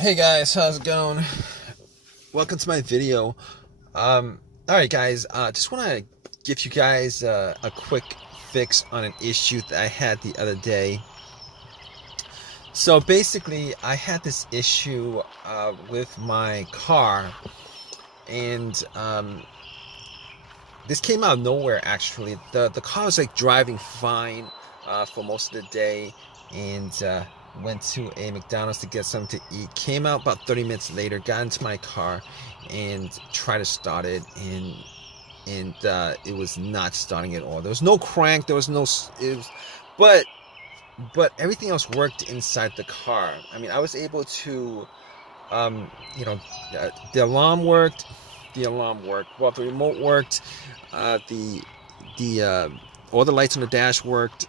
Hey guys, how's it going? Welcome to my video. All right, guys. Just want to give you guys a quick fix on an issue that I had the other day. So basically, I had this issue with my car, and this came out of nowhere. Actually, the car was like driving fine for most of the day, and went to a McDonald's to get something to eat. Came out about 30 minutes later, got into my car, and tried to start it, and it was not starting at all. There was no crank. There was no. It was, but but everything else worked inside the car. I mean, I was able to, um, you know, the alarm worked. The alarm worked. Well, the remote worked. The all the lights on the dash worked.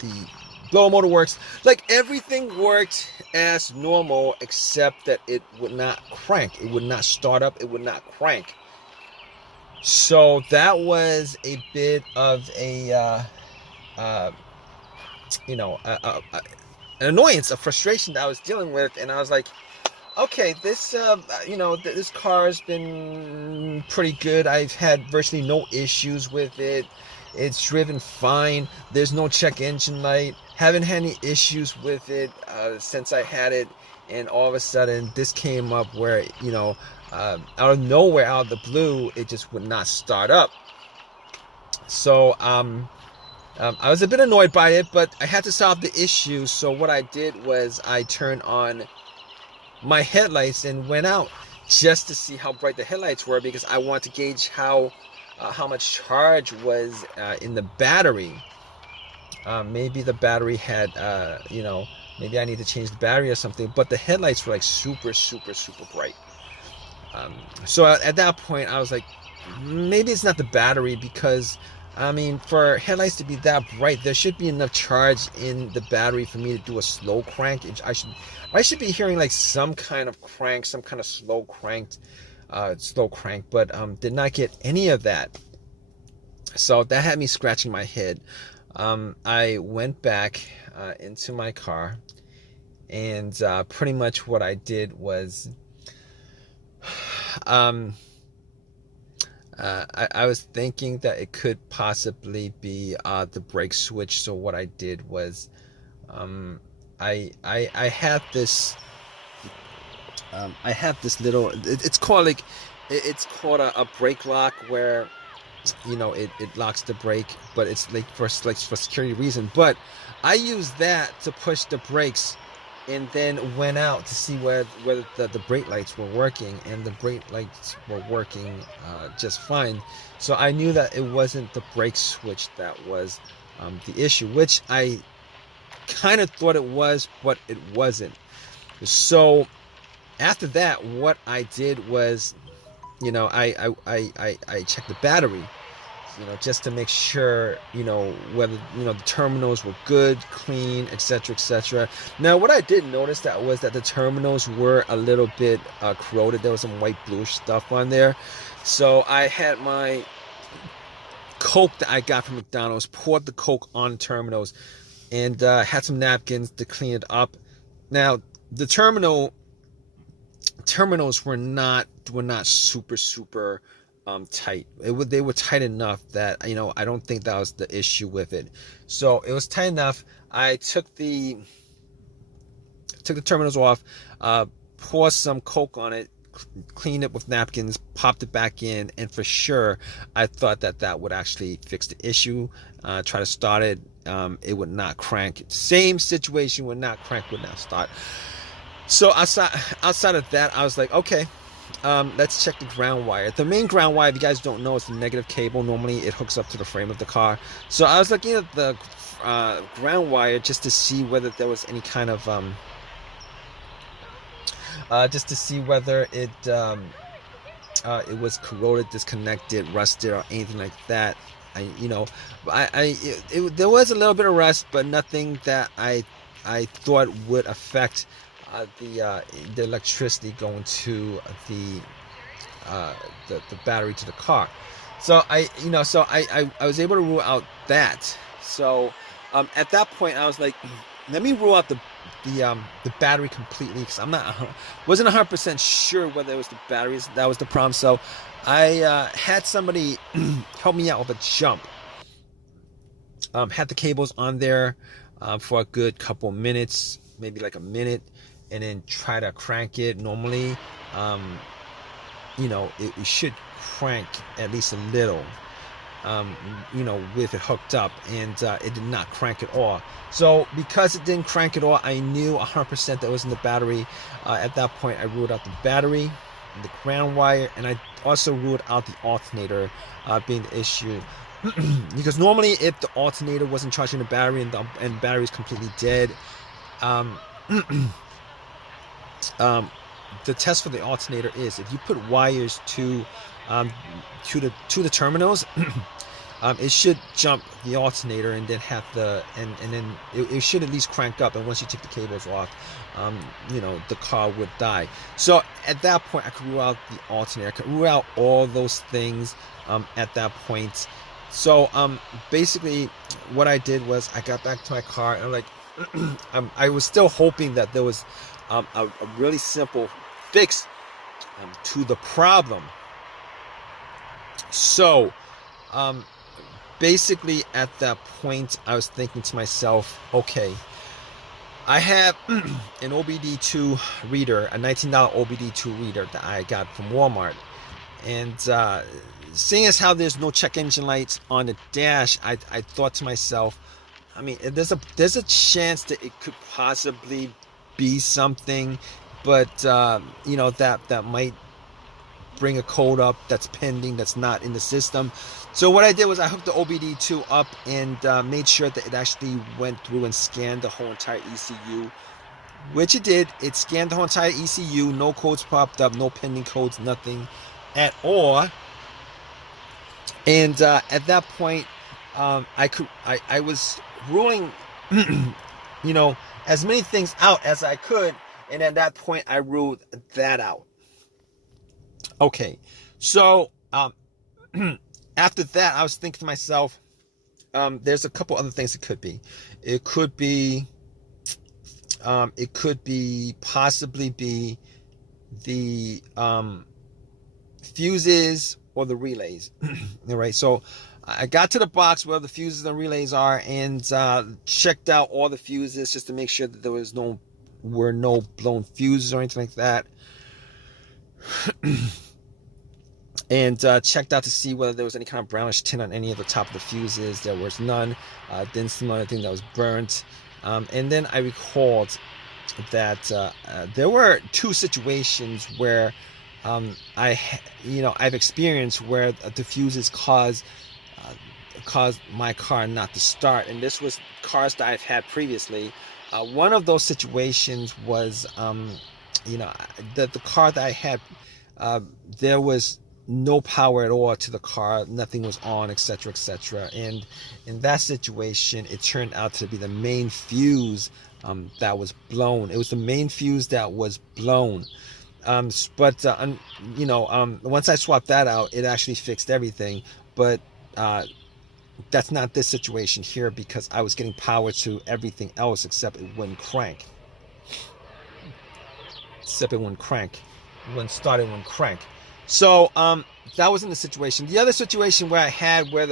The blower motor works. Like everything worked as normal, except that it would not crank. It would not start up. It would not crank. So that was a bit of a uh, you know, an annoyance, a frustration that I was dealing with, and I was like, okay, this this car has been pretty good. I've had virtually no issues with it. It's driven fine. There's no check engine light. Haven't had any issues with it since I had it. And all of a sudden, this came up where, out of nowhere, out of the blue, it just would not start up. So I was a bit annoyed by it, but I had to solve the issue. So what I did was I turned on my headlights and went out just to see how bright the headlights were, because I wanted to gauge how much charge was in the battery. Maybe the battery had, maybe I need to change the battery or something. But the headlights were like super, super, super bright. So at that point, I was like, maybe it's not the battery, because I mean, for headlights to be that bright, there should be enough charge in the battery for me to do a slow crank. I should be hearing like some kind of crank, some kind of slow crank, but did not get any of that. So that had me scratching my head. I went back into my car, and pretty much what I did was, I was thinking that it could possibly be the brake switch. So what I did was, I have this little. It's called a brake lock, where it locks the brake, but it's like for security reason. But I used that to push the brakes, and then went out to see whether the brake lights were working, and the brake lights were working just fine. So I knew that it wasn't the brake switch that was the issue, which I kind of thought it was, but it wasn't. So after that, what I did was, I checked the battery, just to make sure, whether, the terminals were good, clean, etc., etc. Now, what I did notice was that the terminals were a little bit corroded. There was some white bluish stuff on there. So I had my Coke that I got from McDonald's, poured the Coke on the terminals, and had some napkins to clean it up. Now, the terminals were not super tight. They were tight enough that I don't think that was the issue with it. So it was tight enough. I took the terminals off, poured some Coke on it, cleaned it with napkins, popped it back in, and for sure I thought that would actually fix the issue. Try to start it, it would not crank. Same situation, would not crank, would not start. So outside of that, I was like, okay, let's check the ground wire. The main ground wire, if you guys don't know, is the negative cable. Normally it hooks up to the frame of the car. So I was looking at the ground wire just to see whether there was any kind of just to see whether it was corroded, disconnected, rusted, or anything like that. There was a little bit of rust, but nothing that I thought would affect the electricity going to the battery to the car. So I was able to rule out that. So at that point I was like, let me rule out the battery completely, because I'm not wasn't 100% sure whether it was the batteries that was the problem. So I had somebody help me out with a jump. Had the cables on there for a good couple minutes, maybe like a minute, and then try to crank it. Normally, it should crank at least a little, with it hooked up, and it did not crank at all. So because it didn't crank at all, I knew 100% that it was in the battery. At that point, I ruled out the battery, the ground wire, and I also ruled out the alternator being the issue. Because normally, if the alternator wasn't charging the battery and the battery is completely dead, the test for the alternator is if you put wires to the terminals, it should jump the alternator and then have and then it should at least crank up. And once you take the cables off, the car would die. So at that point, I could rule out the alternator. I could rule out all those things at that point. So basically, what I did was I got back to my car and I was still hoping that there was a really simple fix to the problem. So basically at that point, I was thinking to myself, okay, I have an OBD2 reader, a $19 OBD2 reader that I got from Walmart. And seeing as how there's no check engine lights on the dash, I thought to myself, I mean, there's a chance that it could possibly be something, but that might bring a code up that's pending, that's not in the system. So what I did was I hooked the OBD2 up and made sure that it actually went through and scanned the whole entire ECU, which it did. It scanned the whole entire ECU. No codes popped up, no pending codes, nothing at all. And at that point, I was ruling, as many things out as I could. And at that point, I ruled that out. Okay, so after that, I was thinking to myself, there's a couple other things it could be. It could be possibly be the fuses or the relays. All right, so I got to the box where the fuses and relays are and checked out all the fuses just to make sure that there was no blown fuses or anything like that. And checked out to see whether there was any kind of brownish tint on any of the top of the fuses. There was none. Didn't smell anything that was burnt. And then I recalled that there were two situations where I've experienced where the fuses caused my car not to start. And this was cars that I've had previously. One of those situations was, the car that I had, there was no power at all to the car, nothing was on, etc., etc. And in that situation, it turned out to be the main fuse that was blown. It was the main fuse that was blown. But once I swapped that out, it actually fixed everything. But that's not this situation here, because I was getting power to everything else except it wouldn't crank. It wouldn't start, it wouldn't crank. So that wasn't the situation. The other situation where where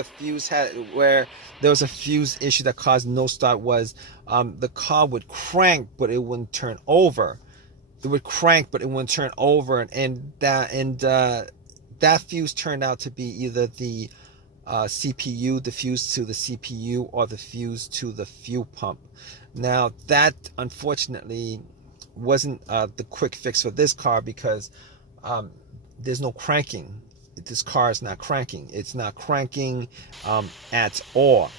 there was a fuse issue that caused no start was the car would crank but it wouldn't turn over. It would crank but it wouldn't turn over, and that fuse turned out to be either the CPU, the fuse to the CPU, or the fuse to the fuel pump. Now that unfortunately wasn't the quick fix for this car, because there's no cranking. This car is not cranking. It's not cranking at all.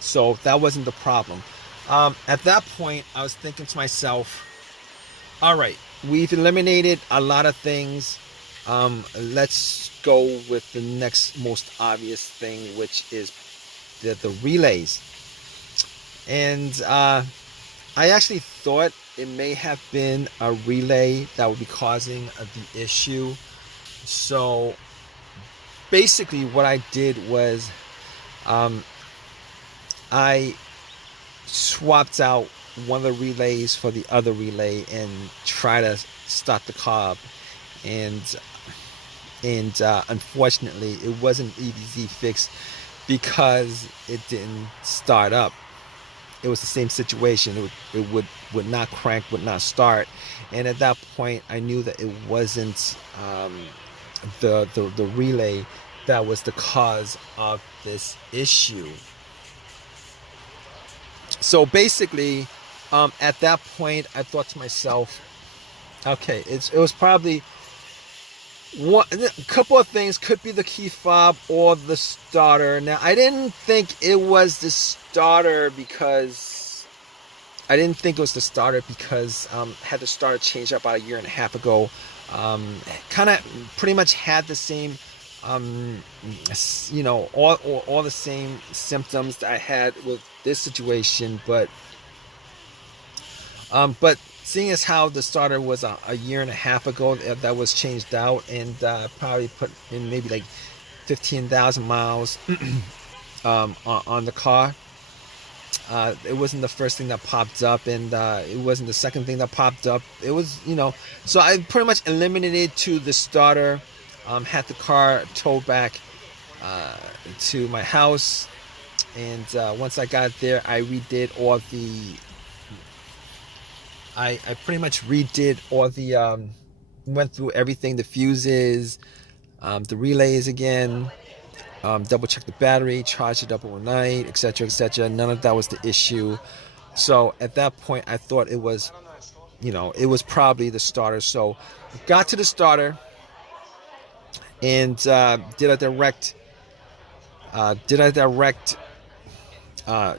So that wasn't the problem. At that point, I was thinking to myself, all right, we've eliminated a lot of things. Let's go with the next most obvious thing, which is the relays. And I actually thought it may have been a relay that would be causing the issue. So basically what I did was I swapped out one of the relays for the other relay and try to start the car up. And unfortunately, it wasn't an easy fix because it didn't start up. It was the same situation. It would not crank, would not start. And at that point, I knew that it wasn't the relay that was the cause of this issue. So basically, at that point, I thought to myself, okay, it was probably a couple of things. Could be the key fob or the starter. Now, I didn't think it was the starter because I had the starter changed up about a year and a half ago. Kind of pretty much had the same, all the same symptoms that I had with this situation, but seeing as how the starter was a year and a half ago that was changed out, and probably put in maybe like 15,000 miles on the car. It wasn't the first thing that popped up, and it wasn't the second thing that popped up. It was, so I pretty much eliminated to the starter, had the car towed back to my house, and once I got there, I pretty much redid all the, went through everything, the fuses, the relays again, double checked the battery, charged it up overnight, etc., etc. None of that was the issue. So at that point, I thought it was, it was probably the starter. So got to the starter and did a direct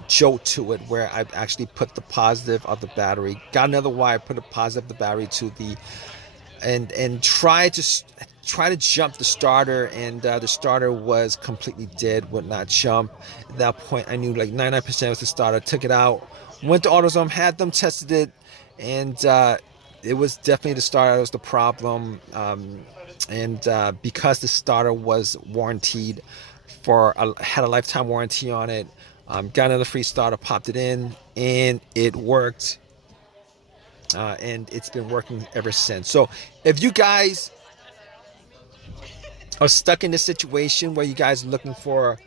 jolt to it, where I actually put the positive of the battery, got another wire, put a positive of the battery to the, and try to jump the starter, and the starter was completely dead, would not jump. At that point, I knew like 99% was the starter. Took it out, went to AutoZone, had them tested it, and it was definitely the starter that was the problem. And because the starter was warranted had a lifetime warranty on it, got another free starter, popped it in, and it worked. And it's been working ever since. So if you guys are stuck in this situation where you guys are looking for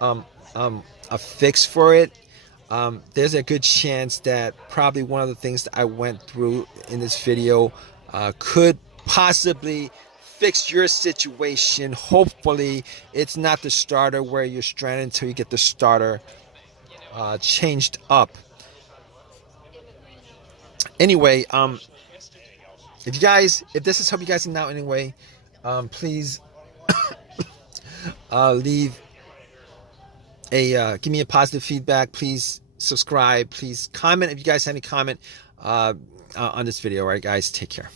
a fix for it, there's a good chance that probably one of the things that I went through in this video could possibly fix your situation. Hopefully it's not the starter where you're stranded until you get the starter changed up. Anyway, if this has helped you guys out anyway, please leave give me a positive feedback. Please subscribe. Please comment if you guys have any comment on this video. All right, guys, take care.